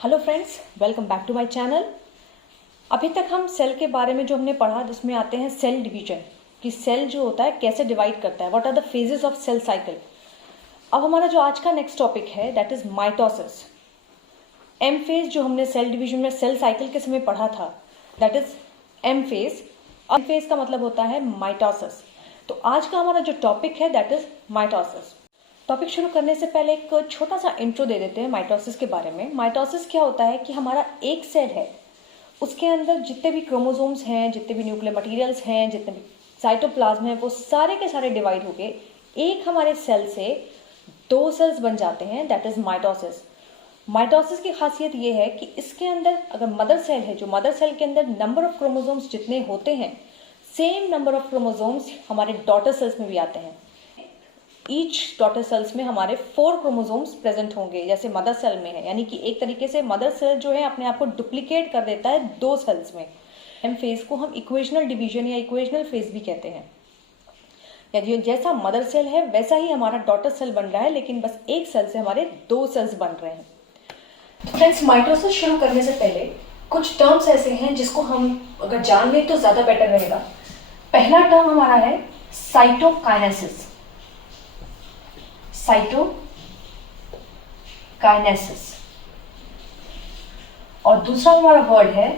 Hello friends, welcome back to my channel. अभी तक हम सेल के बारे में जो हमने पढ़ा जिसमें आते हैं सेल डिवीजन, कि सेल जो होता है कैसे डिवाइड करता है, what are the phases of cell cycle. अब हमारा जो आज का नेक्स्ट टॉपिक है that is mitosis. M phase जो हमने सेल डिवीजन में सेल साइकिल के समय पढ़ा था that is M phase. M phase का मतलब होता है माइटोसिस। तो आज का हमारा जो टॉपिक है दैट इज माइटोसिस। टॉपिक शुरू करने से पहले एक छोटा सा इंट्रो दे देते हैं माइटोसिस के बारे में। माइटोसिस क्या होता है कि हमारा एक सेल है, उसके अंदर जितने भी क्रोमोसोम्स हैं, जितने भी न्यूक्लियर मटेरियल्स हैं, जितने भी साइटोप्लाज्म हैं, वो सारे के सारे डिवाइड होके एक हमारे सेल से दो सेल्स बन जाते हैं, दैट इज माइटोसिस। माइटोसिस की खासियत ये है कि इसके अंदर अगर मदर सेल है, जो मदर सेल के अंदर नंबर ऑफ क्रोमोसोम्स जितने होते हैं, सेम नंबर ऑफ क्रोमोसोम्स हमारे डॉटर सेल्स में भी आते हैं। ईच डॉटर सेल्स में हमारे 4 क्रोमोसोम्स प्रेजेंट होंगे जैसे मदर सेल में है, यानी कि एक तरीके से मदर सेल जो है अपने आप को डुप्लीकेट कर देता है 2 सेल्स में। एम फेज को हम इक्वेशनल डिवीजन या इक्वेशनल फेज भी कहते हैं। यानी जैसा मदर सेल है वैसा ही हमारा डॉटर सेल बन रहा है, लेकिन बस एक सेल से हमारे 2 सेल्स बन रहे हैं। फ्रेंड्स, माइटोसिस शुरू करने से पहले कुछ टर्म्स ऐसे हैं जिसको हम अगर जान लें तो ज्यादा बेटर रहेगा। पहला टर्म हमारा है साइटोकाइनेसिस। साइटोकाइनेसिस। और दूसरा हमारा वर्ड है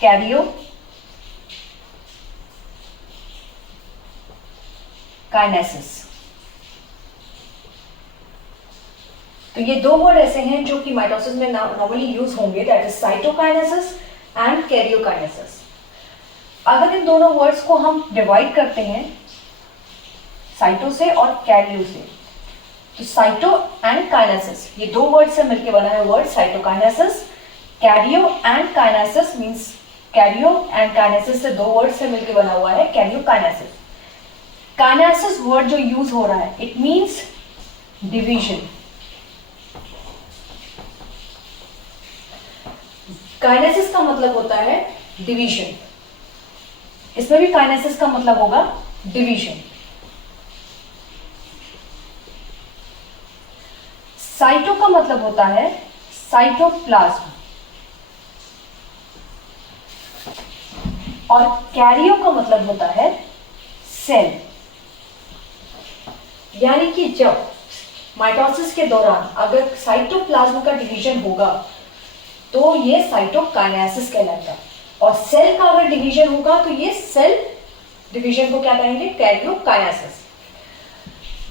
कैरियोकाइनेसिस। तो ये दो वर्ड ऐसे हैं जो कि माइटोसिस में नॉर्मली यूज होंगे, that is cytokinesis and karyokinesis. अगर इन दोनों वर्ड्स को हम डिवाइड करते हैं साइटो से और कैरियो से, तो साइटो एंड काइनेसिस, ये दो वर्ड से मिलकर बना है word cytokinesis. Cairo and kinesis means Cairo and kinesis से दो वर्ड से मिलकर बना हुआ है कैरियोकाइनेसिस। काइनेसिस वर्ड जो यूज हो रहा है इट मींस डिवीजन। काइनेसिस का मतलब होता है डिवीजन, इसमें भी काइनेसिस का मतलब होगा डिवीजन। साइटो का मतलब होता है साइटोप्लाज्म और कैरियो का मतलब होता है सेल। यानी कि जब माइटोसिस के दौरान अगर साइटोप्लाज्म का डिवीजन होगा तो ये साइटोकाइनेसिस कहलाएगा, और सेल का अगर डिवीजन होगा तो ये सेल डिवीजन को क्या कहेंगे, कैरियोकाइनेसिस।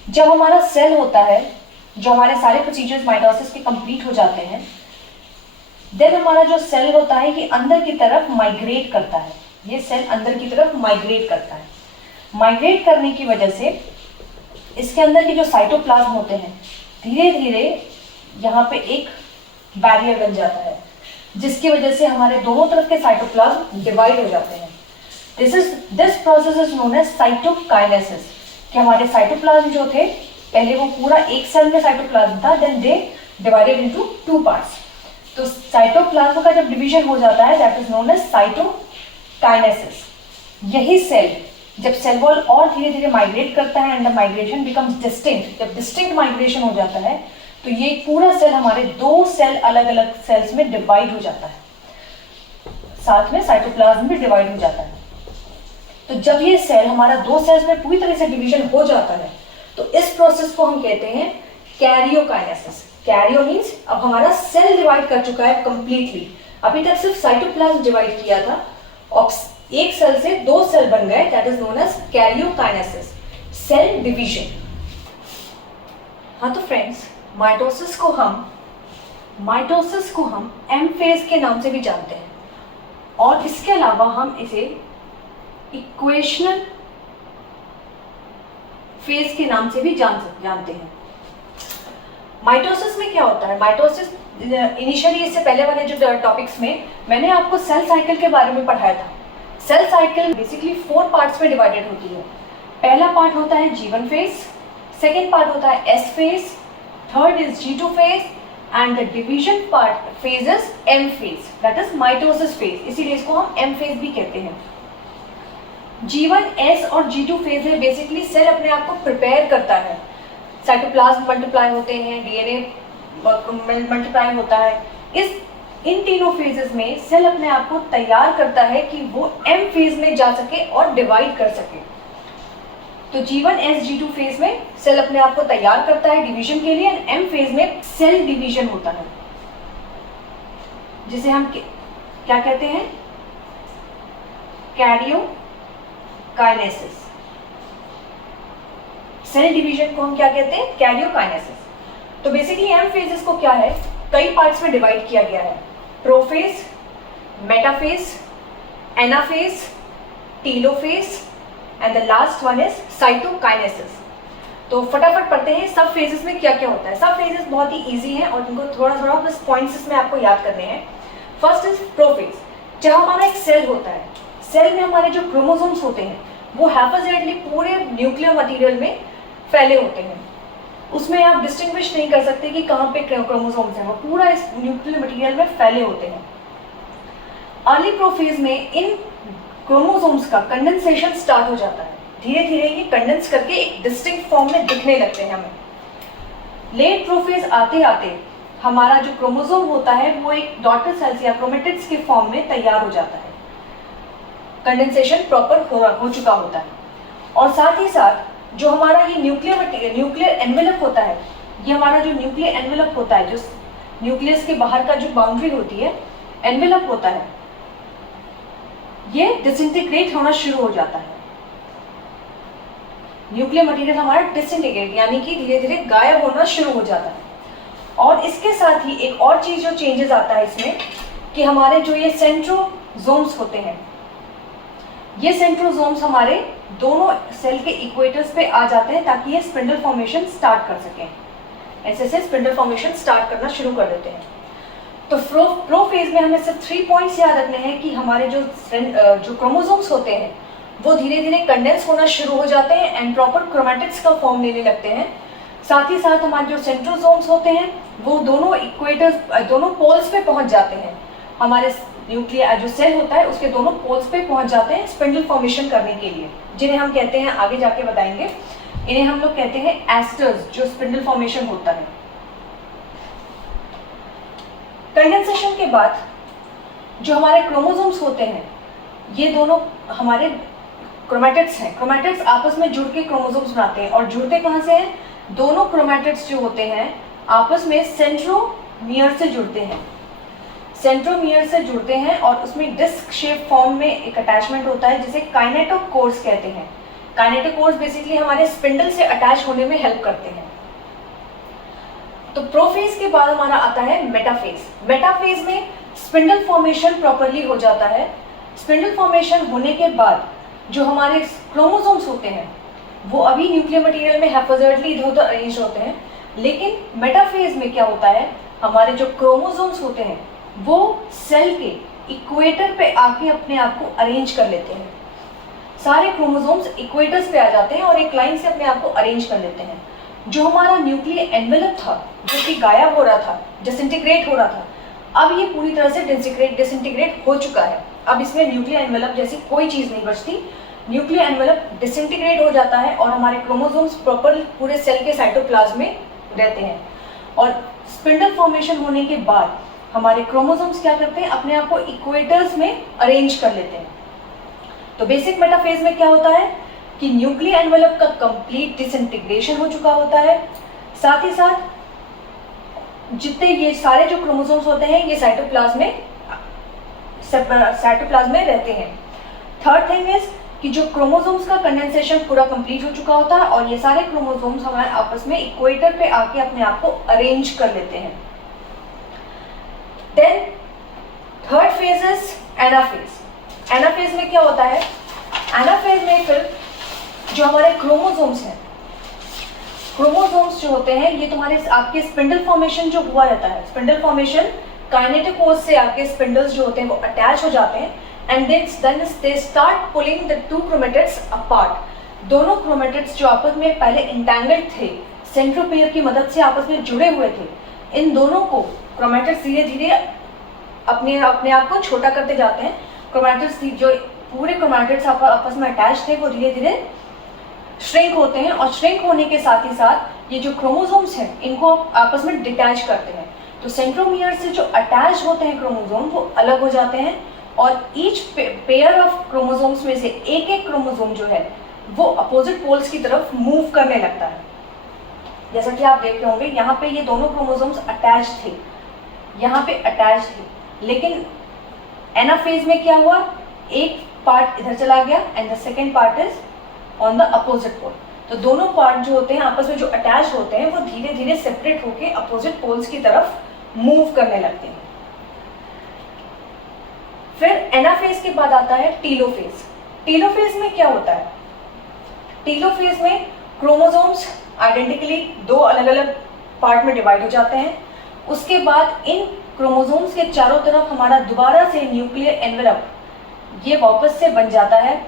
जब हमारा सेल होता है, जो हमारे सारे प्रोसीजर्स माइटोसिस के कंप्लीट हो जाते हैं, देन हमारा जो सेल होता है ये अंदर की तरफ माइग्रेट करता है। ये सेल अंदर की तरफ माइग्रेट करता है। माइग्रेट करने की वजह से इसके अंदर के जो साइटोप्लाज्म होते हैं धीरे धीरे यहाँ पे एक बैरियर बन जाता है, जिसकी वजह से हमारे दोनों तरफ के साइटोप्लाज्म डिवाइड हो जाते हैं। This process is known as cytokinesis. कि हमारे साइटोप्लाज्म जो थे पहले वो पूरा एक सेल में साइटोप्लाज्म था, then they divided into 2 parts. तो साइटोप्लाज्म का जब डिवीजन हो जाता है that is known as cytokinesis. यही सेल जब सेल वॉल और धीरे धीरे माइग्रेट करता है and the migration becomes distinct, जब डिस्टिंक्ट माइग्रेशन हो जाता है तो ये पूरा सेल हमारे 2 सेल अलग अलग सेल्स में डिवाइड हो जाता है, साथ में साइटोप्लाज्म भी डिवाइड हो जाता है। तो जब ये सेल हमारा 2 सेल्स में पूरी तरह से डिवीजन हो जाता है तो इस प्रोसेस को हम कहते हैं कैरियोकाइनेसिस। कैरियो मींस अब हमारा सेल डिवाइड कर चुका है कंप्लीटली। अभी तक सिर्फ साइटोप्लाज्म डिवाइड किया था और एक सेल से 2 सेल बन गए, that is known as karyokinesis, cell division. हाँ तो फ्रेंड्स, माइटोसिस को हम एम फेज के नाम से भी जानते हैं, और इसके अलावा हम इसे इक्वेशनल फेज के नाम से भी जानते हैं। माइटोसिस में क्या होता है, माइटोसिस इनिशियली इससे पहले वाले जो टॉपिक्स में मैंने आपको सेल साइकिल के बारे में पढ़ाया था। सेल साइकिल बेसिकली 4 पार्ट्स में डिवाइडेड होती है। पहला पार्ट होता है G1 फेज, सेकेंड पार्ट होता है S phase, third is G2 phase and the division part phase is M phase, that is mitosis phase. इसीलिए इसको हम M फेज भी कहते हैं। G1, S और G2 फेज है बेसिकली सेल अपने आप को प्रिपेयर करता है। साइटोप्लाज्म मल्टीप्लाई होते हैं, डीएनए मल्टीप्लाई होता है, इस इन तीनों फेजेस में सेल अपने आप को तैयार करता है कि वो एम फेज में जा सके और डिवाइड कर सके। तो G1 S G2 फेज में सेल अपने आप को तैयार करता है डिवीजन के लिए, एम फेज में सेल डिवीजन होता है, जिसे हम क्या कहते हैं, कैरियोकाइनेसिस। सेल डिवीजन को हम क्या कहते हैं, कैरियोकाइनेसिस। तो बेसिकली एम फेजेस को क्या है, कई पार्ट्स में डिवाइड किया गया है, prophase, metaphase, anaphase, telophase and the last one is cytokinesis. तो फटाफट पढ़ते हैं सब फेजेस में क्या क्या होता है। सब फेजेस बहुत ही इजी हैं और इनको थोड़ा थोड़ा बस पॉइंट्स में आपको याद करने हैं। फर्स्ट इज प्रोफेज, जहाँ हमारा एक सेल होता है, सेल में हमारे जो क्रोमोसोम्स होते हैं वो हैफाजर्डली पूरे न्यूक्लियर मटेरियल में फैले होते हैं। उसमें आप डिस्टिंग्विश नहीं कर सकते कि कहाँ पे क्रोमोसोम्स हैं, वो पूरा इस न्यूक्लियर मटेरियल में फैले होते हैं। अर्ली प्रोफेज में इन क्रोमोसोम्स का कंडेंसेशन स्टार्ट हो जाता है, धीरे धीरे ये कंडेंस करके एक डिस्टिंक्ट फॉर्म में दिखने लगते हैं हमें। लेट प्रोफेज आते आते हमारा जो क्रोमोसोम होता है वो एक डॉटर सेल्स या क्रोमेटिड्स के फॉर्म में तैयार हो जाता है, कंडेंसेशन प्रॉपर हो चुका होता है। और साथ ही साथ जो हमारा ये न्यूक्लियर एनवेलप होता है, ये हमारा जो न्यूक्लियर एनवेलप होता है, जो न्यूक्लियस के बाहर का जो बाउंड्री होती है, एनवेलप होता है, ये डिसइंटीग्रेट होना शुरू हो जाता है। न्यूक्लियर मटेरियल हमारा डिसइंटीग्रेट यानी कि धीरे धीरे गायब होना शुरू हो जाता है। और इसके साथ ही एक और चीज जो चेंजेस आता है इसमें कि हमारे जो ये सेंट्रोसोम्स होते हैं, ये सेंट्रोसोम्स हमारे दोनों सेल के इक्वेटर्स पे आ जाते हैं ताकि ये स्पिंडल फॉर्मेशन स्टार्ट कर सकें। ऐसे से स्पिंडल फॉर्मेशन स्टार्ट करना शुरू कर देते हैं। तो प्रोफेज में हमें सिर्फ 3 पॉइंट्स याद रखने हैं कि हमारे जो क्रोमोसोम्स होते हैं वो धीरे धीरे कंडेंस होना शुरू हो जाते हैं एंड प्रॉपर क्रोमैटिड्स का फॉर्म लेने लगते हैं। साथ ही साथ हमारे जो सेंट्रोसोम्स होते हैं वो दोनों इक्वेटर्स, दोनों पोल्स पे पहुंच जाते हैं। हमारे न्यूक्लियर जो सेल होता है उसके दोनों पोल्स पे पहुंच जाते हैं स्पिंडल फॉर्मेशन करने के लिए, जिन्हें हम कहते हैं, आगे जाके बताएंगे, इन्हें हम लोग कहते हैं एस्टर्स, जो स्पिंडल फॉर्मेशन होता है। कंडेंसेशन के बाद जो हमारे क्रोमोसोम्स होते हैं ये दोनों हमारे क्रोमैटिड्स हैं। क्रोमैटिड्स आपस में जुड़ के क्रोमोसोम्स बनाते हैं और जुड़ते कहाँ से हैं, दोनों क्रोमैटिड्स जो होते हैं आपस में सेंट्रोमियर से जुड़ते हैं, सेंट्रोमियर से जुड़ते हैं और उसमें डिस्क शेप फॉर्म में एक अटैचमेंट होता है जिसे काइनेटोकोर्स कहते हैं। काइनेटोकोर्स बेसिकली हमारे स्पिंडल से अटैच होने में हेल्प करते हैं। तो प्रोफेज के बाद हमारा आता है मेटाफेज। मेटाफेज में स्पिंडल फॉर्मेशन प्रॉपरली हो जाता है। स्पिंडल फॉर्मेशन होने के बाद जो हमारे क्रोमोसोम्स होते हैं वो अभी न्यूक्लियर मटेरियल में हैफाजर्डली इधर उधर अरेंज होते हैं, लेकिन मेटाफेज में क्या होता है, हमारे जो क्रोमोसोम्स होते हैं वो सेल के इक्वेटर पे आके अपने आप को अरेंज कर लेते हैं। सारे क्रोमोसोम्स इक्वेटर्स पे आ जाते हैं और एक लाइन से अपने आप को अरेंज कर लेते हैं। जो हमारा न्यूक्लियर एनवेलप था जो कि गायब हो रहा था, डिसइंटीग्रेट हो रहा था, अब ये पूरी तरह से डिसइंटीग्रेट हो चुका है। अब इसमें न्यूक्लियर एनवेलप जैसी कोई चीज़ नहीं बचती। न्यूक्लियर एनवेलप डिसइंटीग्रेट हो जाता है और हमारे क्रोमोसोम्स प्रॉपर पूरे सेल के साइटोप्लाज्म में रहते हैं। और स्पिंडल फॉर्मेशन होने के बाद हमारे क्रोमोसोम्स क्या करते हैं, अपने आप को इक्वेटर्स में अरेंज कर लेते हैं। तो बेसिक मेटाफेज में क्या होता है कि न्यूक्लियर एनवेलप का कंप्लीट डिसइंटीग्रेशन हो चुका होता है। साथ ही साथ जितने ये सारे जो क्रोमोसोम्स होते हैं ये साइटोप्लाज्म में रहते हैं। थर्ड थिंग इज कि जो क्रोमोसोम्स का कंडेंसेशन पूरा कंप्लीट हो चुका होता है और ये सारे क्रोमोसोम्स हमारे आपस में इक्वेटर पे आके अपने आप को अरेंज कर लेते हैं। Then third phase is anaphase. Anaphase में क्या होता है, एनाफेज में फिर जो हमारे क्रोमोसोम्स हैं, क्रोमोसोम्स जो होते हैं ये तुम्हारे आपके स्पिंडल फॉर्मेशन जो हुआ रहता है, स्पिंडल फॉर्मेशन काइनेटोकोर्स से आके स्पिंडल्स जो होते हैं वो अटैच हो जाते हैं and then they start pulling the two chromatids apart. दोनों क्रोमेटिड्स जो आपस में पहले इंटैंगल्ड थे, सेंट्रोमियर की मदद से आपस में जुड़े हुए थे, इन दोनों को क्रोमेटिड्स धीरे धीरे अपने आप को छोटा करते जाते हैं। क्रोमेटिड्स जो पूरे क्रोमेटिड्स आपस में अटैच थे वो धीरे धीरे श्रिंक होते हैं और श्रिंक होने के साथ ही साथ ये जो क्रोमोसोम्स हैं इनको आपस में डिटैच करते हैं। तो सेंट्रोमियर से जो अटैच होते हैं क्रोमोसोम वो अलग हो जाते हैं और ईच पेयर ऑफ क्रोमोसोम्स में से एक एक क्रोमोसोम जो है वो अपोजिट पोल्स की तरफ मूव करने लगता है। जैसा कि आप देख रहे होंगे यहाँ पे ये दोनों क्रोमोसोम्स अटैच थे, यहाँ पे अटैच थे, लेकिन एनाफेज में क्या हुआ, एक पार्ट इधर चला गया and the second part is on the opposite pole. तो दोनों पार्ट जो होते हैं आपस में जो अटैच होते हैं वो धीरे धीरे सेपरेट होके अपोजिट पोल्स की तरफ मूव करने लगते हैं। फिर एनाफेज के बाद आता है टीलोफेज। टीलोफेज में क्या होता है, टीलोफेज में क्रोमोसोम्स आइडेंटिकली दो अलग अलग पार्ट में डिवाइड हो जाते हैं। उसके बाद इन क्रोमोसोम्स के चारों तरफ हमारा दोबारा से न्यूक्लियर एनवेलप ये वापस से बन जाता है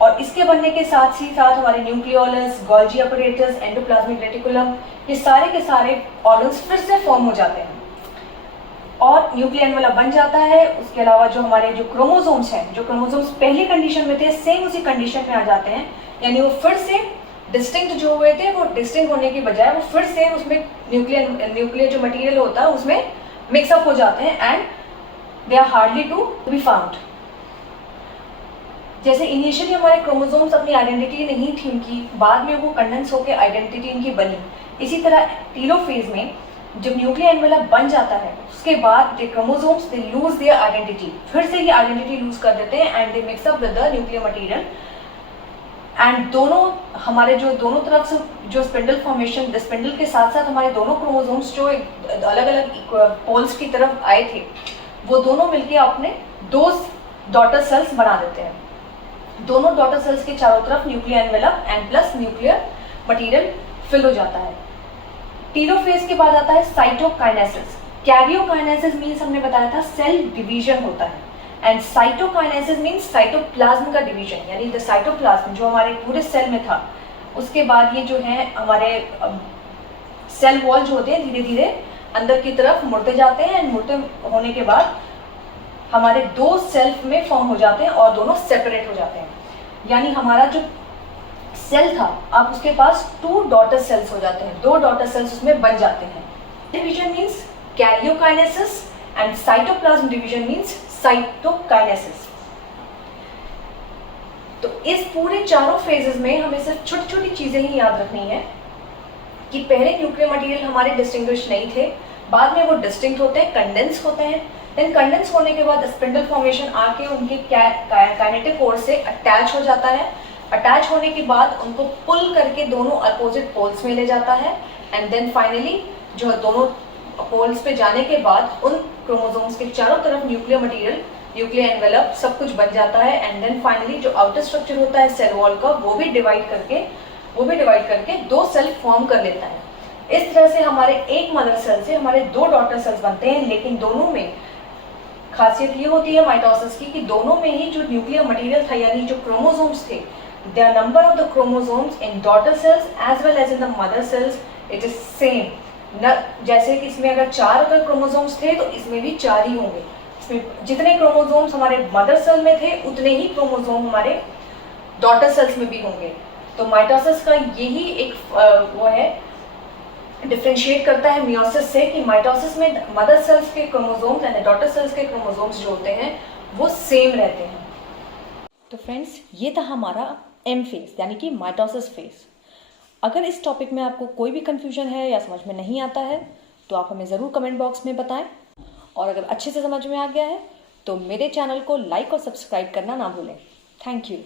और इसके बनने के साथ ही साथ हमारे nucleolus, Golgi apparatus, endoplasmic reticulum ये सारे के सारे ऑर्गन्स फिर से फॉर्म हो जाते हैं और न्यूक्लियर एनवेलप बन जाता है। उसके अलावा जो हमारे जो क्रोमोसोम्स हैं, जो क्रोमोसोम्स पहली कंडीशन में थे सेम उसी कंडीशन में आ जाते हैं, यानी वो फिर से डिस्टिंक्ट जो हुए थे वो डिस्टिंक्ट होने की बजाय वो फिर से उसमें न्यूक्लियर जो मटेरियल होता है उसमें मिक्सअप हो जाते हैं and they are hardly to be found. जैसे इनिशियली हमारे क्रोमोसोम्स अपनी आइडेंटिटी नहीं थी उनकी, बाद में वो कंडेंस होकर आइडेंटिटी इनकी बनी। इसी तरह टीलोफेज में जब न्यूक्लियर एनवेलप बन जाता है उसके बाद the chromosomes they lose their identity, फिर से ये आइडेंटिटी लूज कर देते हैं and they mix up with the nuclear material and दोनों हमारे जो दोनों तरफ से जो स्पिंडल फॉर्मेशन, स्पिंडल के साथ साथ हमारे दोनों क्रोमोसोम्स जो अलग अलग पोल्स की तरफ आए थे वो दोनों मिलके अपने दो डॉटर सेल्स बना देते हैं। दोनों डॉटर सेल्स के चारों तरफ nuclear envelope and plus nuclear material fill हो जाता है। टीलोफेज के बाद आता है साइटोकाइनेसिस। कैरियोकाइनेसिस मीन्स हमने बताया था सेल डिवीजन होता है एंड साइटोकाइनेसिस मीन्स साइटोप्लाज्म का डिवीजन, यानी द साइटोप्लाज्म जो हमारे पूरे सेल में था उसके बाद ये जो है हमारे सेल वॉल जो होते हैं धीरे धीरे अंदर की तरफ मुड़ते जाते हैं एंड मुड़ते होने के बाद हमारे दो सेल्फ में फॉर्म हो जाते हैं और दोनों सेपरेट हो जाते हैं। यानी हमारा जो सेल था अब उसके पास टू डॉटर सेल्स हो जाते हैं, दो डॉटर सेल्स उसमें बन जाते हैं। Division means karyokinesis and cytoplasm division means cytokinesis. तो इस पूरे चारों फेजेस में हमें सिर्फ छोटी छोटी चीजें ही याद रखनी है कि पहले न्यूक्लियर मटेरियल हमारे डिस्टिंग्विश नहीं थे, बाद में वो डिस्टिंक्ट होते हैं, कंडेंस होते हैं, देन कंडेंस होने के बाद स्पिंडल फॉर्मेशन आके उनके काइनेटिक कोर से अटैच हो जाता है। अटैच होने के बाद उनको पुल करके दोनों अपोजिट पोल्स में ले जाता है एंड देन फाइनली जो दोनों पोल्स पे जाने के बाद उन क्रोमोसोम्स के चारों तरफ न्यूक्लियर मटेरियल, न्यूक्लियर एनवेलप सब कुछ बन जाता है एंड देन फाइनली जो आउटर स्ट्रक्चर होता है सेल वॉल का वो भी डिवाइड करके दो सेल फॉर्म कर लेता है। इस तरह से हमारे एक मदर सेल से हमारे दो डॉटर सेल्स बनते हैं, लेकिन दोनों में खासियत ये होती है माइटोसिस की कि दोनों में ही जो न्यूक्लियर मटेरियल था यानी जो क्रोमोसोम्स थे, the number of the chromosomes in daughter cells as well as in the mother cells it is same। न जैसे कि इसमें अगर 4 अगर क्रोमोसोम्स थे तो इसमें भी 4 ही होंगे। इसमें जितने क्रोमोसोम्स हमारे मदर सेल में थे उतने ही क्रोमोसोम हमारे डॉटर सेल्स में भी होंगे। तो माइटोसिस का यही एक वो है, डिफ्रेंशिएट करता है मियोसिस से कि माइटोसिस में मदर सेल्स के क्रोमोसोम्स एंड डॉटर सेल्स के क्रोमोसोम्स जो होते हैं वो सेम रहते हैं। तो फ्रेंड्स ये था हमारा एम फेज यानी कि माइटोसिस फेज। अगर इस टॉपिक में आपको कोई भी कंफ्यूजन है या समझ में नहीं आता है तो आप हमें ज़रूर कमेंट बॉक्स में बताएं, और अगर अच्छे से समझ में आ गया है तो मेरे चैनल को लाइक और सब्सक्राइब करना ना भूलें। Thank you.